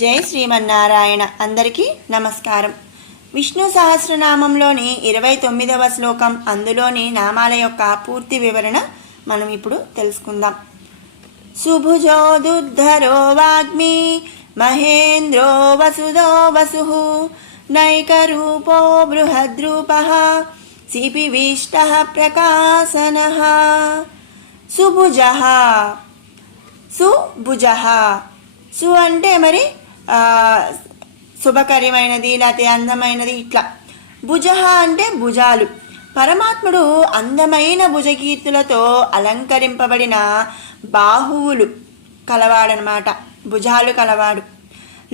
జై శ్రీమన్నారాయణ. అందరికీ నమస్కారం. విష్ణు సహస్రనామంలోని 29వ శ్లోకం, అందులోని నామాల యొక్క పూర్తి వివరణ మనం ఇప్పుడు తెలుసుకుందాం. సుభుజో దుర్ధరో వాగ్మి మహేంద్రో వసుదో వసుః నైకరూపో బృహద్రూపః సిపివిష్టః ప్రకాశనః. సుభుజః, సుభుజః. సు అంటే మరి శుభకరమైనది, లేకపోతే అందమైనది, ఇట్లా. భుజ అంటే భుజాలు. పరమాత్ముడు అందమైన భుజకీర్తులతో అలంకరింపబడిన బాహువులు కలవాడనమాట, భుజాలు కలవాడు.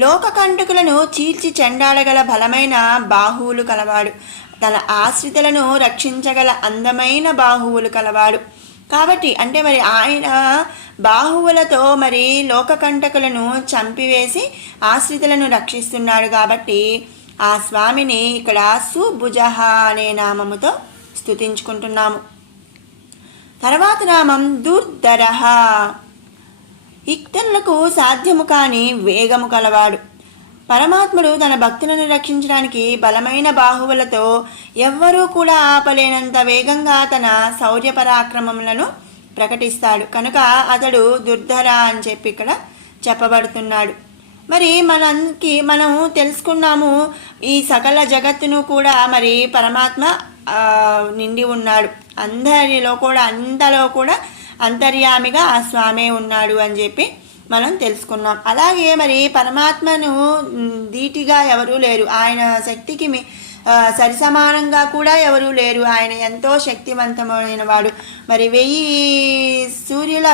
లోకకంటకులను చీల్చి చెండాడగల బలమైన బాహువులు కలవాడు. తన ఆశ్రితులను రక్షించగల అందమైన బాహువులు కలవాడు. కాబట్టి అంటే మరి ఆయన బాహువులతో మరి లోకకంటకులను చంపివేసి ఆశ్రితులను రక్షిస్తున్నాడు. కాబట్టి ఆ స్వామిని ఇక్కడ సుభుజః అనే నామముతో స్తుతించుకుంటున్నాము. తర్వాత నామం దుర్ధరః. ఇతరులకు సాధ్యము కాని వేగము కలవాడు. పరమాత్ముడు తన భక్తులను రక్షించడానికి బలమైన బాహువులతో ఎవ్వరూ కూడా ఆపలేనంత వేగంగా తన శౌర్య పరాక్రమములను ప్రకటిస్తాడు. కనుక అతడు దుర్ధర అని చెప్పి ఇక్కడ చెప్పబడుతున్నాడు. మరి మనం తెలుసుకున్నాము, ఈ సకల జగత్తును కూడా మరి పరమాత్మ నిండి ఉన్నాడు. అంతలో కూడా అంతర్యామిగా ఆ స్వామే ఉన్నాడు అని చెప్పి మనం తెలుసుకున్నాం. అలాగే మరి పరమాత్మను ధీటిగా ఎవరూ లేరు, ఆయన శక్తికి సరిసమానంగా కూడా ఎవరూ లేరు. ఆయన ఎంతో శక్తివంతమైన వాడు, మరి 1000 సూర్యుల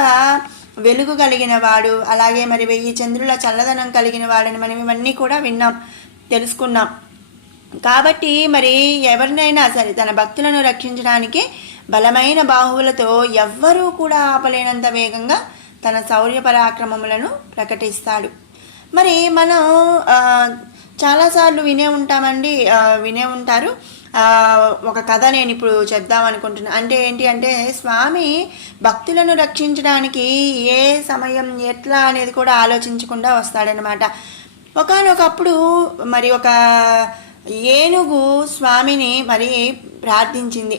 వెలుగు కలిగిన వాడు, అలాగే మరి 1000 చంద్రుల చల్లదనం కలిగిన వాడని మనం ఇవన్నీ కూడా విన్నాం, తెలుసుకున్నాం. కాబట్టి మరి ఎవరినైనా సరే తన భక్తులను రక్షించడానికి బలమైన బాహువులతో ఎవ్వరూ కూడా ఆపలేనంత వేగంగా తన శౌర్య పరాక్రమములను ప్రకటిస్తాడు. మరి మనం చాలాసార్లు వినే ఉంటారు. ఒక కథ నేను ఇప్పుడు చెప్దాం అనుకుంటున్నాను. అంటే ఏంటి అంటే, స్వామి భక్తులను రక్షించడానికి ఏ సమయం ఎట్లా అనేది కూడా ఆలోచించకుండా వస్తాడనమాట. ఒకానొకప్పుడు మరి ఒక ఏనుగు స్వామిని మరి ప్రార్థించింది.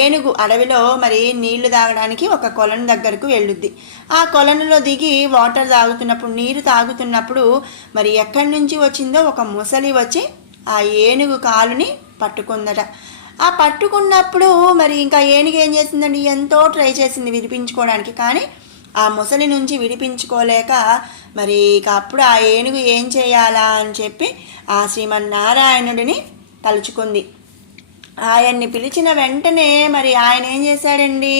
ఏనుగు అడవిలో మరి నీళ్లు తాగడానికి ఒక కొలను దగ్గరకు వెళ్ళుద్ది. ఆ కొలనులో దిగి వాటర్ తాగుతున్నప్పుడు, నీరు తాగుతున్నప్పుడు మరి ఎక్కడి నుంచి వచ్చిందో ఒక ముసలి వచ్చి ఆ ఏనుగు కాలుని పట్టుకుందట. ఆ పట్టుకున్నప్పుడు మరి ఇంకా ఏనుగు ఏం చేసిందండి, ఎంతో ట్రై చేసింది విడిపించుకోవడానికి. కానీ ఆ ముసలి నుంచి విడిపించుకోలేక మరి ఇక అప్పుడు ఆ ఏనుగు ఏం చేయాలా అని చెప్పి ఆ శ్రీమన్నారాయణుడిని తలుచుకుంది. ఆయన్ని పిలిచిన వెంటనే మరి ఆయన ఏం చేశాడండి,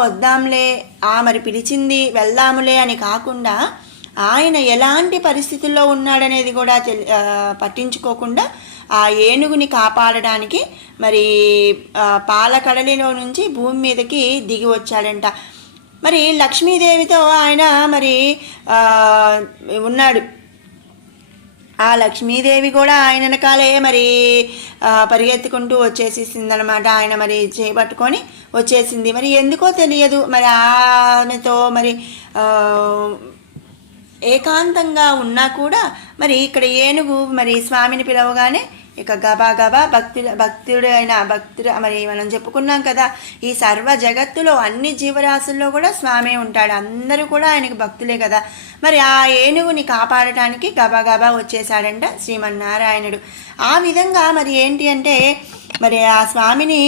వద్దాంలే, మరి పిలిచింది వెళ్దాములే అని కాకుండా ఆయన ఎలాంటి పరిస్థితుల్లో ఉన్నాడనేది కూడా పట్టించుకోకుండా ఆ ఏనుగుని కాపాడడానికి మరి పాలకడలిలో నుంచి భూమి మీదకి దిగి వచ్చాడంట. మరి లక్ష్మీదేవితో ఆయన మరి ఉన్నాడు. ఆ లక్ష్మీదేవి కూడా ఆయన వెనకాలే మరి పరిగెత్తుకుంటూ వచ్చేసేసిందనమాట. ఆయన మరి చేపట్టుకొని వచ్చేసింది. మరి ఎందుకో తెలియదు, మరి ఆమెతో మరి ఏకాంతంగా ఉన్నా కూడా మరి ఇక్కడ ఏనుగు మరి స్వామిని పిలవగానే ఇక గబా భక్తుడు మరి మనం చెప్పుకున్నాం కదా, ఈ సర్వ జగత్తులో అన్ని జీవరాశుల్లో కూడా స్వామి ఉంటాడు, అందరూ కూడా ఆయనకు భక్తులే కదా. మరి ఆ ఏనుగుని కాపాడటానికి గబా వచ్చేసాడంట శ్రీమన్నారాయణుడు. ఆ విధంగా మరి ఏంటి అంటే, మరి ఆ స్వామిని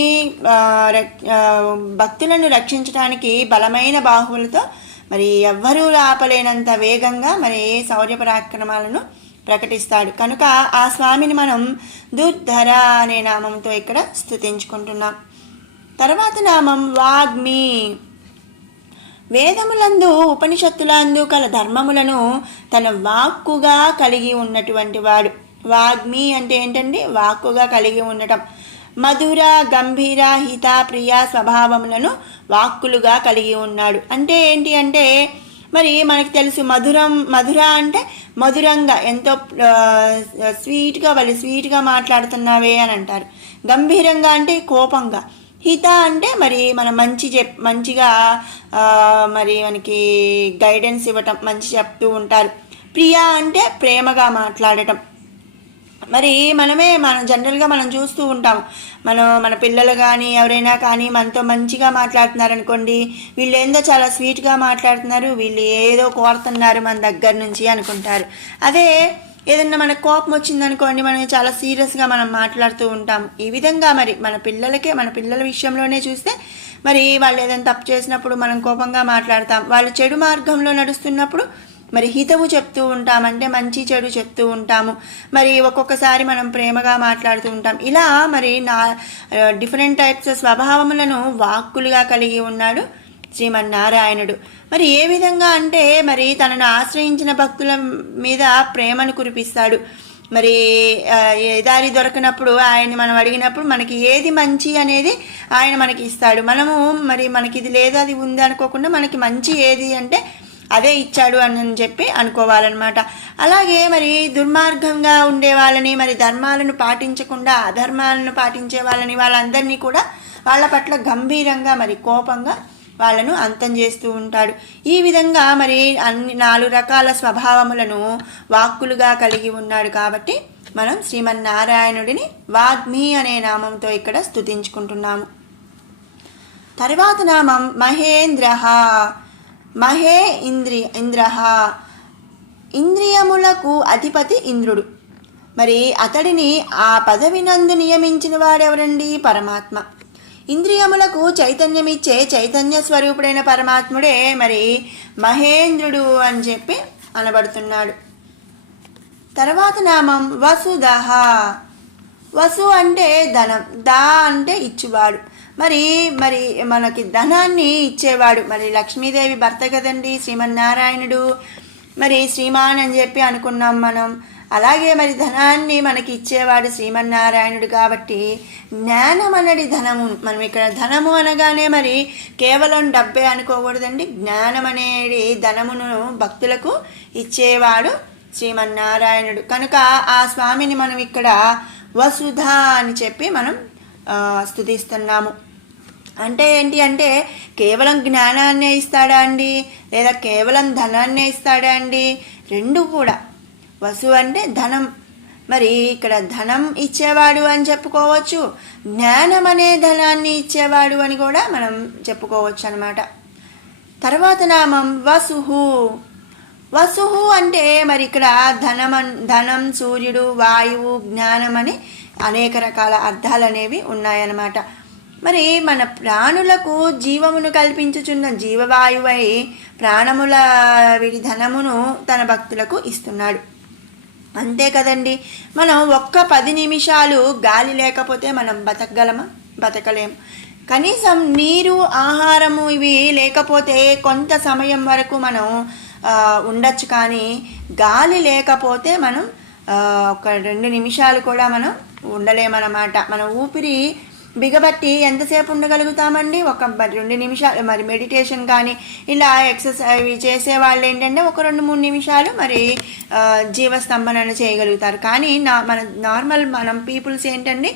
భక్తులను రక్షించడానికి బలమైన బాహువులతో మరి ఎవ్వరూ ఆపలేనంత వేగంగా మరి శౌర్య పరాక్రమాలను ప్రకటిస్తాడు. కనుక ఆ స్వామిని మనం దుర్ధర అనే నామంతో ఇక్కడ స్తుతించుకుంటున్నాం. తర్వాత నామం వాగ్మి. వేదములందు ఉపనిషత్తులందు కల ధర్మములను తన వాక్కుగా కలిగి ఉన్నటువంటి వాడు. వాగ్మి అంటే ఏంటండి, వాక్కుగా కలిగి ఉండటం. మధుర, గంభీర, హిత, ప్రియ స్వభావములను వాక్కులుగా కలిగి ఉన్నాడు. అంటే ఏంటి అంటే మరి మనకి తెలుసు, మధుర అంటే మధురంగా, ఎంతో స్వీట్గా మాట్లాడుతున్నావే అని అంటారు. గంభీరంగా అంటే కోపంగా. హిత అంటే మరి మనం మంచిగా మరి మనకి గైడెన్స్ ఇవ్వటం, మంచి చెప్తూ ఉంటారు. ప్రియ అంటే ప్రేమగా మాట్లాడటం. మరి మన జనరల్గా మనం చూస్తూ ఉంటాం, మన పిల్లలు కానీ ఎవరైనా కానీ మనతో మంచిగా మాట్లాడుతున్నారనుకోండి, వీళ్ళు ఏందో చాలా స్వీట్గా మాట్లాడుతున్నారు, వీళ్ళు ఏదో కోరుతున్నారు మన దగ్గర నుంచి అనుకుంటారు. అదే ఏదన్నా మనకు కోపం వచ్చిందనుకోండి, మనం చాలా సీరియస్గా మనం మాట్లాడుతూ ఉంటాము. ఈ విధంగా మరి మన పిల్లల విషయంలోనే చూస్తే మరి వాళ్ళు ఏదైనా తప్పు చేసినప్పుడు మనం కోపంగా మాట్లాడతాం. వాళ్ళు చెడు మార్గంలో నడుస్తున్నప్పుడు మరి హితవు చెప్తూ ఉంటాం, అంటే మంచి చెడు చెప్తూ ఉంటాము. మరి ఒక్కొక్కసారి మనం ప్రేమగా మాట్లాడుతూ ఉంటాం. ఇలా మరి డిఫరెంట్ టైప్స్ స్వభావములను వాక్కులుగా కలిగి ఉన్నాడు శ్రీమన్నారాయణుడు. మరి ఏ విధంగా అంటే మరి తనను ఆశ్రయించిన భక్తుల మీద ప్రేమను కురిపిస్తాడు. మరి ఏ దారి దొరకనప్పుడు ఆయన్ని మనం అడిగినప్పుడు మనకి ఏది మంచి అనేది ఆయన మనకి ఇస్తాడు. మరి మనకి ఇది లేదు అది ఉంది అనుకోకుండా మనకి మంచి ఏది అంటే అదే ఇచ్చాడు అని చెప్పి అనుకోవాలన్నమాట. అలాగే మరి దుర్మార్గంగా ఉండే వాళ్ళని, మరి ధర్మాలను పాటించకుండా అధర్మాలను పాటించే వాళ్ళందరినీ కూడా వాళ్ళ పట్ల గంభీరంగా మరి కోపంగా వాళ్ళను అంతం చేస్తూ ఉంటాడు. ఈ విధంగా మరి అన్ని 4 రకాల స్వభావములను వాక్కులుగా కలిగి ఉన్నాడు. కాబట్టి మనం శ్రీమన్నారాయణుడిని వాగ్మి అనే నామంతో ఇక్కడ స్తుతించుకుంటున్నాము. తర్వాత నామం మహేంద్ర. ఇంద్ర, ఇంద్రియములకు అధిపతి ఇంద్రుడు. మరి అతడిని ఆ పదవినందు నియమించిన వాడెవరండి? పరమాత్మ. ఇంద్రియములకు చైతన్యమిచ్చే చైతన్య స్వరూపుడైన పరమాత్ముడే మరి మహేంద్రుడు అని చెప్పి అనబడుతున్నాడు. తర్వాత నామం వసుదహ. వసు అంటే ధనం, దా అంటే ఇచ్చువాడు. మరి మనకి ధనాన్ని ఇచ్చేవాడు. మరి లక్ష్మీదేవి భర్త కదండి శ్రీమన్నారాయణుడు. మరి శ్రీమాన్ అని చెప్పి అనుకున్నాం మనం. అలాగే మరి ధనాన్ని మనకి ఇచ్చేవాడు శ్రీమన్నారాయణుడు. కాబట్టి జ్ఞానం అనేది ధనము. మనం ఇక్కడ ధనము అనగానే మరి కేవలం డబ్బే అనుకోకూడదండి. జ్ఞానం అనేది ధనమును భక్తులకు ఇచ్చేవాడు శ్రీమన్నారాయణుడు. కనుక ఆ స్వామిని మనం ఇక్కడ వసుధ అని చెప్పి మనం స్తుతిస్తున్నాము. అంటే ఏంటి అంటే కేవలం జ్ఞానాన్నే ఇస్తాడా అండి, లేదా కేవలం ధనాన్నే ఇస్తాడా అండి? రెండు కూడా. వసు అంటే ధనం, మరి ఇక్కడ ధనం ఇచ్చేవాడు అని చెప్పుకోవచ్చు, జ్ఞానం అనే ధనాన్ని ఇచ్చేవాడు అని కూడా మనం చెప్పుకోవచ్చు అన్నమాట. తర్వాత నామం వసుహు. వసుహు అంటే మరి ఇక్కడ ధనం, సూర్యుడు, వాయువు, జ్ఞానం అని అనేక రకాల అర్థాలు అనేవి ఉన్నాయన్నమాట. మరి మన ప్రాణులకు జీవమును కల్పించుచున్న జీవవాయువై ప్రాణముల వీడి ధనమును తన భక్తులకు ఇస్తున్నాడు. అంతే కదండి. మనం ఒక్క 10 నిమిషాలు గాలి లేకపోతే మనం బతకలేము. కనీసం నీరు, ఆహారము ఇవి లేకపోతే కొంత సమయం వరకు మనం ఉండొచ్చు. కానీ గాలి లేకపోతే మనం ఒక 2 నిమిషాలు కూడా మనం ఉండలేమన్నమాట. మన ఊపిరి బిగబట్టి ఎంతసేపు ఉండగలుగుతామండి? ఒక 2 నిమిషాలు. మరి మెడిటేషన్ కానీ ఇలా ఎక్సర్సైజ్ చేసేవాళ్ళు ఏంటంటే ఒక 2-3 నిమిషాలు మరి జీవస్తంభన చేయగలుగుతారు. కానీ మనం పీపుల్స్ ఏంటండి,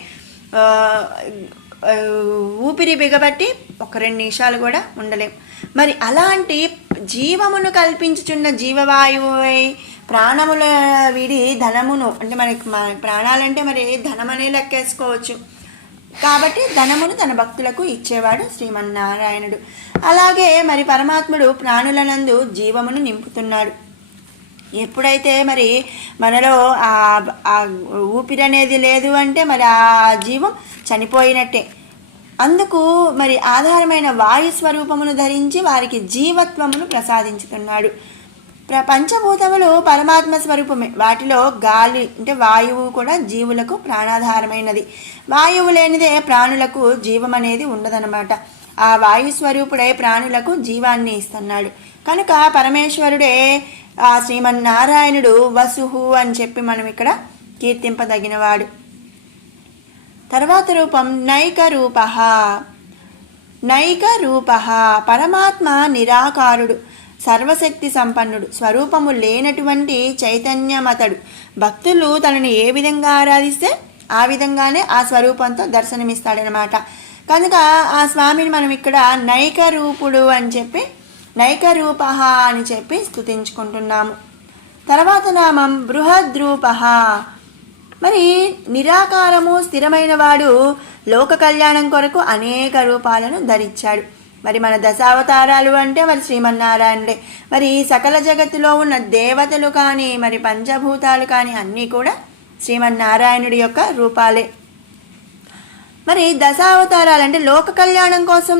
ఊపిరి బిగబట్టి ఒక 2 నిమిషాలు కూడా ఉండలేం. మరి అలాంటి జీవమును కల్పించుచున్న జీవవాయువై ప్రాణముల వీడి ధనమును, అంటే మన ప్రాణాలంటే మరి ధనమనే లెక్కేసుకోవచ్చు. కాబట్టి ధనమును తన భక్తులకు ఇచ్చేవాడు శ్రీమన్నారాయణుడు. అలాగే మరి పరమాత్ముడు ప్రాణులనందు జీవమును నింపుతున్నాడు. ఎప్పుడైతే మరి మనలో ఆ ఊపిరి అనేది లేదు అంటే మరి ఆ జీవం చనిపోయినట్టే. అందుకు మరి ఆధారమైన వాయు స్వరూపమును ధరించి వారికి జీవత్వమును ప్రసాదించుతున్నాడు. పంచభూతములు పరమాత్మ స్వరూపమే. వాటిలో గాలి అంటే వాయువు కూడా జీవులకు ప్రాణాధారమైనది. వాయువు లేనిదే ప్రాణులకు జీవం అనేది ఉండదన్నమాట. ఆ వాయు స్వరూపుడై ప్రాణులకు జీవాన్ని ఇస్తున్నాడు. కనుక పరమేశ్వరుడే ఆ శ్రీమన్నారాయణుడు వసుహు అని చెప్పి మనం ఇక్కడ కీర్తింపదగినవాడు. తర్వాత రూపం నైక రూప. పరమాత్మ నిరాకారుడు, సర్వశక్తి సంపన్నుడు, స్వరూపము లేనటువంటి చైతన్యమతడు. భక్తులు తనని ఏ విధంగా ఆరాధిస్తే ఆ విధంగానే ఆ స్వరూపంతో దర్శనమిస్తాడనమాట. కనుక ఆ స్వామిని మనం ఇక్కడ నైక రూపుడు అని చెప్పి, నైక రూప అని చెప్పి స్తుతించుకుంటున్నాము. తర్వాత నామం బృహద్రూపః. మరి నిరాకారము స్థిరమైన వాడు లోక కళ్యాణం కొరకు అనేక రూపాలను ధరించాడు. మరి మన దశావతారాలు అంటే మరి శ్రీమన్నారాయణుడే. మరి సకల జగత్తులో ఉన్న దేవతలు కానీ మరి పంచభూతాలు కానీ అన్నీ కూడా శ్రీమన్నారాయణుడి యొక్క రూపాలే. మరి దశావతారాలు అంటే లోక కళ్యాణం కోసం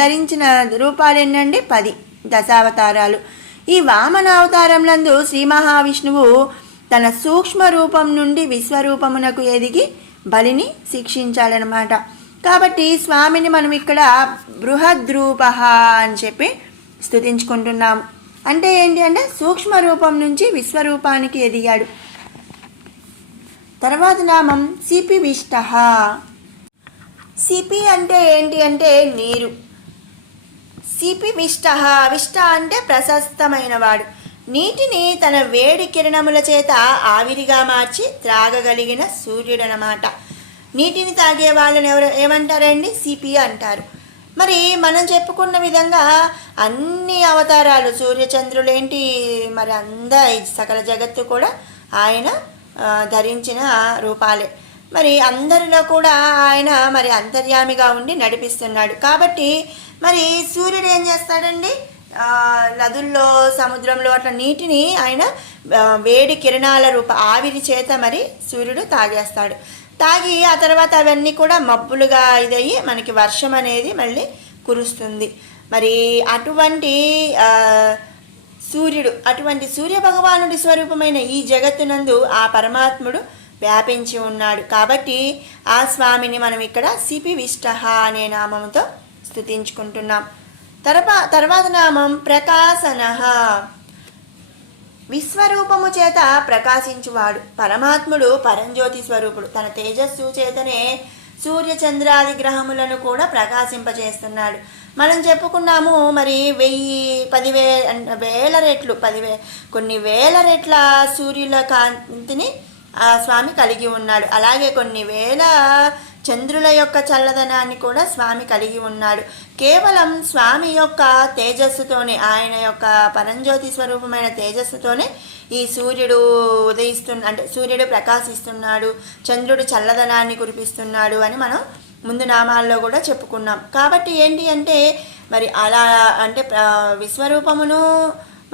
ధరించిన రూపాలు ఏంటండి? 10 దశావతారాలు. ఈ వామన అవతారంలందు శ్రీ మహావిష్ణువు తన సూక్ష్మ రూపం నుండి విశ్వరూపమునకు ఎదిగి బలిని శిక్షించాడనమాట. కాబట్టి స్వామిని మనం ఇక్కడ బృహద్రూపః అని చెప్పి స్తుతించుకుంటున్నాము. అంటే ఏంటి అంటే సూక్ష్మ రూపం నుంచి విశ్వరూపానికి ఎదిగాడు. తర్వాత నామం సిపివిష్టః. సిపి అంటే ఏంటి అంటే నీరు. సిపివిష్టః. విష్ట అంటే ప్రశస్తమైన వాడు. నీటిని తన వేడి కిరణముల చేత ఆవిరిగా మార్చి త్రాగగలిగిన సూర్యుడనమాట. నీటిని తాగే వాళ్ళని ఏమంటారండి? సిపి అంటారు. మరి మనం చెప్పుకున్న విధంగా అన్ని అవతారాలు సూర్యచంద్రులేంటి మరి సకల జగత్తు కూడా ఆయన ధరించిన రూపాలే. మరి అందరిలో కూడా ఆయన మరి అంతర్యామిగా ఉండి నడిపిస్తున్నాడు. కాబట్టి మరి సూర్యుడు ఏం చేస్తాడండి? నదుల్లో సముద్రంలో అట్లా నీటిని ఆయన వేడి కిరణాల ఆవిరి చేత మరి సూర్యుడు తాగేస్తాడు. తాగి ఆ తర్వాత అవన్నీ కూడా మబ్బులుగా ఇదయ్యి మనకి వర్షం అనేది మళ్ళీ కురుస్తుంది. మరి అటువంటి అటువంటి సూర్య భగవానుడి స్వరూపమైన ఈ జగత్తునందు ఆ పరమాత్ముడు వ్యాపించి ఉన్నాడు. కాబట్టి ఆ స్వామిని మనం ఇక్కడ సిపివిష్టః అనే నామంతో స్తుతించుకుంటున్నాం. తర్వాత నామం ప్రకాశనః. విశ్వరూపము చేత ప్రకాశించువాడు. పరమాత్ముడు పరంజ్యోతి స్వరూపుడు. తన తేజస్సు చేతనే సూర్యచంద్రాది గ్రహములను కూడా ప్రకాశింపజేస్తున్నాడు. మనం చెప్పుకున్నాము మరి 10,000 కొన్ని వేల రెట్ల సూర్యుల కాంతిని ఆ స్వామి కలిగి ఉన్నాడు. అలాగే కొన్ని వేల చంద్రుల యొక్క చల్లదనాన్ని కూడా స్వామి కలిగి ఉన్నాడు. కేవలం స్వామి యొక్క తేజస్సుతోనే, ఆయన యొక్క పరంజ్యోతి స్వరూపమైన తేజస్సుతోనే ఈ సూర్యుడు అంటే సూర్యుడు ప్రకాశిస్తున్నాడు, చంద్రుడు చల్లదనాన్ని కురిపిస్తున్నాడు అని మనం ముందు నామాల్లో కూడా చెప్పుకున్నాం. కాబట్టి ఏంటి అంటే మరి అలా అంటే విశ్వరూపమును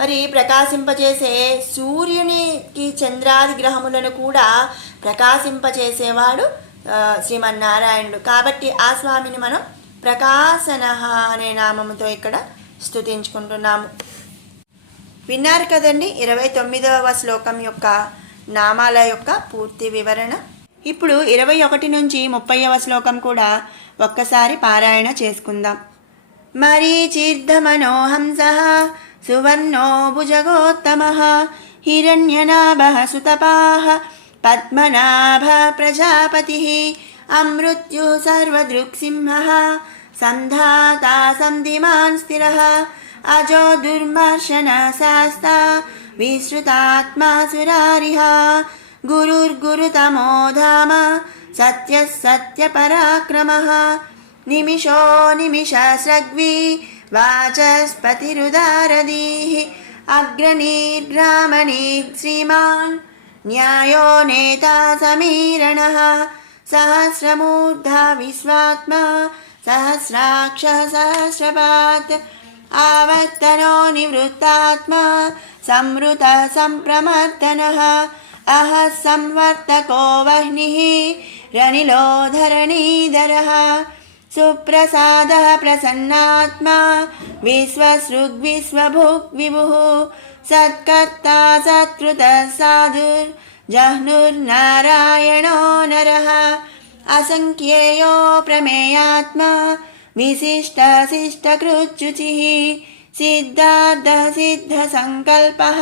మరి ప్రకాశింపచేసే సూర్యునికి చంద్రాది గ్రహములను కూడా ప్రకాశింపచేసేవాడు శ్రీమన్నారాయణుడు. కాబట్టి ఆ స్వామిని మనం ప్రకాశనః అనే నామముతో ఇక్కడ స్తుతించుకుంటున్నాము. విన్నారు కదండి 29వ శ్లోకం యొక్క నామాల యొక్క పూర్తి వివరణ. ఇప్పుడు 21 నుంచి 30వ శ్లోకం కూడా ఒక్కసారి పారాయణ చేసుకుందాం. మరీచిర్ధమనోహంసః సువర్ణో భుజగోత్తమః హిరణ్యనాభః సుతపాః పద్మనాభ ప్రజాపతిః అమృత్యు సర్వదృక్సింహః సంధాతా సంధిమాన్ స్థిరః అజో దుర్మర్శన శాస్తా విశ్రుతాత్మా సురారిః గురుర్గురుతమో ధామ సత్యః సత్యపరాక్రమః నిమిషో నిమిషస్రగ్వి వాచస్పతిరుదారదీః అగ్రనీర్బ్రాహ్మణీర్ శ్రీమాన్ న్యాయో నేతా సమీరణః సహస్రమూర్ధా విశ్వాత్మా సహస్రాక్షః సహస్రపాత్ ఆవర్తనో నివృత్తాత్మా సంవృత సంప్రమర్దనః అహ సంవర్తకో వహ్నిః రనిలో ధరణీధరః సుప్రసాదః ప్రసన్నాత్మా విశ్వసృగ్విశ్వభుక్ విభుః సత్కర్తా సత్కృతః సాధుర్ జహ్నుర్నారాయణో నరః అసంఖ్యేయో ప్రమేయాత్మా విశిష్ట శిష్టకృచ్యుచిః సిద్ధార్థః సిద్ధ సంకల్పః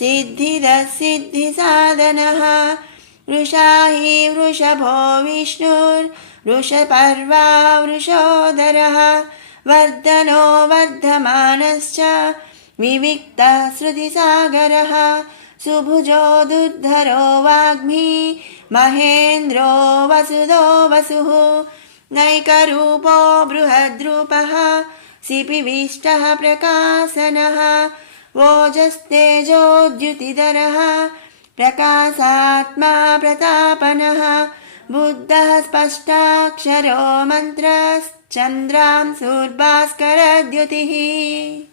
సిద్ధిదః సిద్ధి సాధనః వృషాహి వృషభో విష్ణుర్ వృషపర్వా వృషోదరః వర్ధనో వర్ధమానశ్చ వివిక్తః శృతిసాగరః సుభుజో దుర్ధరో వాగ్మీ మహేంద్రో వసుదో వసుః నైకరూపో బృహద్రూపః సిపివిష్టః ప్రకాశనః ओजस्तेजोद्युतिधरः प्रकाशात्मा प्रतापनः बुद्धः स्पष्टाक्षरो मन्त्रश्चन्द्रांशुर्भास्करद्युतिः।